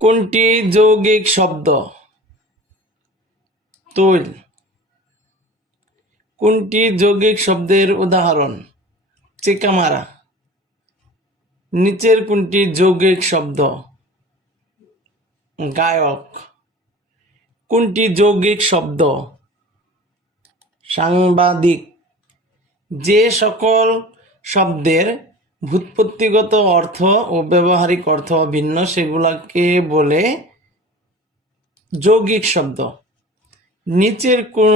কোনটি যৌগিক শব্দ? তৈল। কোনটি যৌগিক শব্দের উদাহরণ? চিকামারা। নিচের কোনটি যৌগিক শব্দ? গায়ক। কোনটি যৌগিক শব্দ? সাংবাদিক। যে সকল শব্দের ব্যুৎপত্তিগত অর্থ ও ব্যবহারিক অর্থ ভিন্ন সেগুলোকে বলে যৌগিক শব্দ। নিচের কোন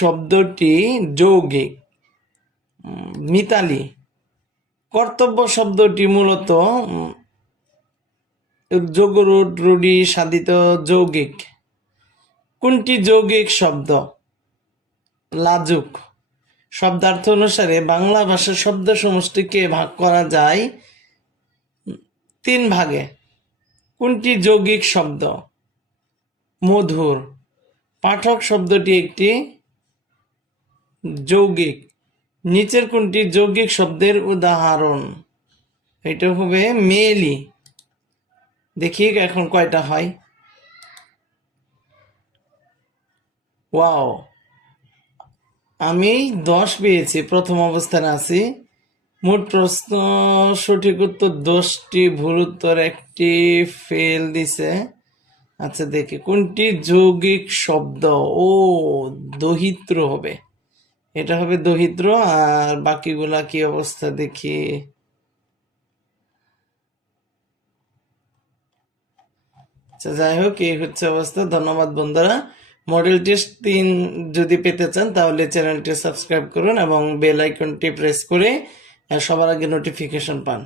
শব্দটি যৌগিক? মিতালি। কর্তব্য শব্দটি মূলত যোগরূঢ় রূঢ়ি সাধিত যৌগিক। কোনটি যৌগিক শব্দ? লাজুক। শব্দার্থ অনুসারে বাংলা ভাষার শব্দ সমষ্টিকে ভাগ করা যায় 3 ভাগে। কোনটি যৌগিক শব্দ? মধুর। পাঠক শব্দটি একটি যৌগিক। নিচের কোনটি যৌগিক শব্দের উদাহরণ? এটা হবে মেয়েলি। দেখি এখন কয়টা হয়। ওয়াও, আমি 10 পেয়েছি, প্রথম অবস্থানে আছি। মোট প্রশ্ন সঠিক উত্তর 10টি, ভুল উত্তর 1টি, ফেল দিছে। আচ্ছা দেখি কোনটি যৌগিক শব্দ। ও, দহিত্র হবে, এটা হবে দহিত্র। আর বাকিগুলা কি অবস্থা দেখি। আচ্ছা যাই হোক, এই হচ্ছে অবস্থা। ধন্যবাদ বন্ধুরা। মডেল টেস্ট 3 যদি পেতে চান তাহলে চ্যানেলটি সাবস্ক্রাইব করুন এবং বেল আইকনটি প্রেস করে সবার আগে নোটিফিকেশন পান।